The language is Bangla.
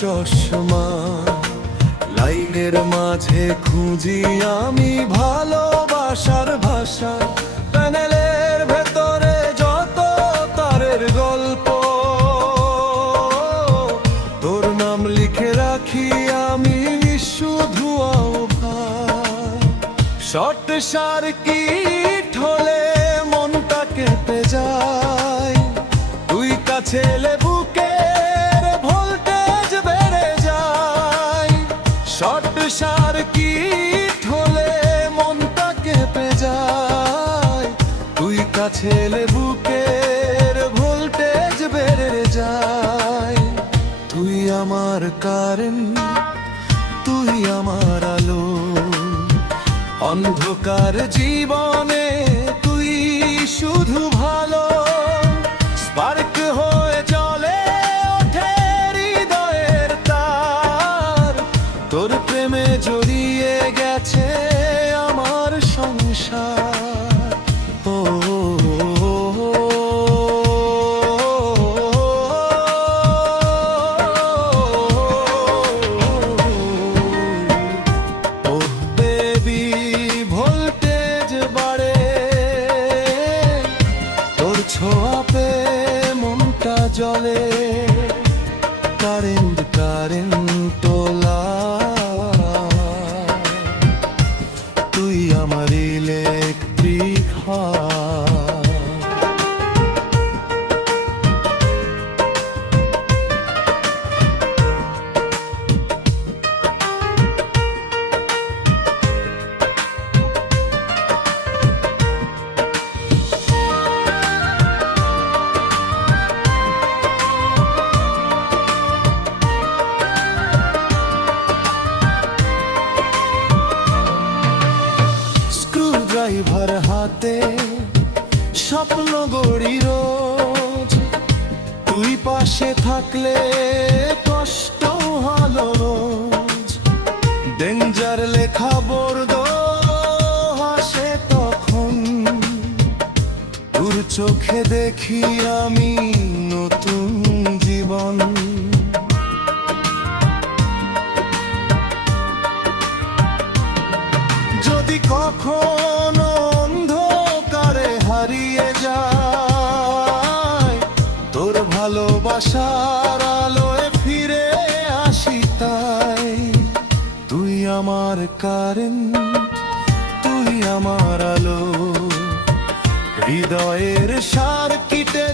চশমা, লাইনের মাঝে খুঁজি আমি ভালোবাসার ভাষা। প্যানেলের ভেতরে যত তারের গল্প, তোর নাম লিখে রাখি আমি শুধু আহ্বান। শর্ট সার্কিট হলে মনটা কেঁপে যায়, তুই কাছে এলে বুকের ভোল্টেজ বেড়ে যায়। শর্ট সার্কিট হলে মনটা কেঁপে যায়, তুই কাছে এলে বুকের ভোল্টেজ বেড়ে যায়। তুই আমার কারেন্ট, তুই আমার আলো, অন্ধকার জীবনে তুই শুধু ভালো। স্পার্ক হয়ে জ্বলে ওঠে হৃদয়ের তার, তোর প্রেমে জড়িয়ে গেছে আমার সংসার। ও বেবি, ভোল্টেজ বাড়ে তোর ছোঁয়াতে, মনটা জ্বলে। কারেন্ট কারেন্ট তোলা, তুই আমার ইলেকট্রিক হার্ট। ড্রাইভার হাতে স্বপ্ন গড়ি রোজ, তুই পাশে থাকলে কষ্ট হলো রোজ। ডেঞ্জার লেখা বোর্ড হাসে তখন, তোর চোখে দেখি আমি নতুন জীবন। যদি কখনো অন্ধকারে হারিয়ে যায়, তোর ভালোবাসার আলোয় ফিরে আসি তাই। তুই আমার কারেন্ট, তুই আমার আলো, হৃদয়ের সার্কিটে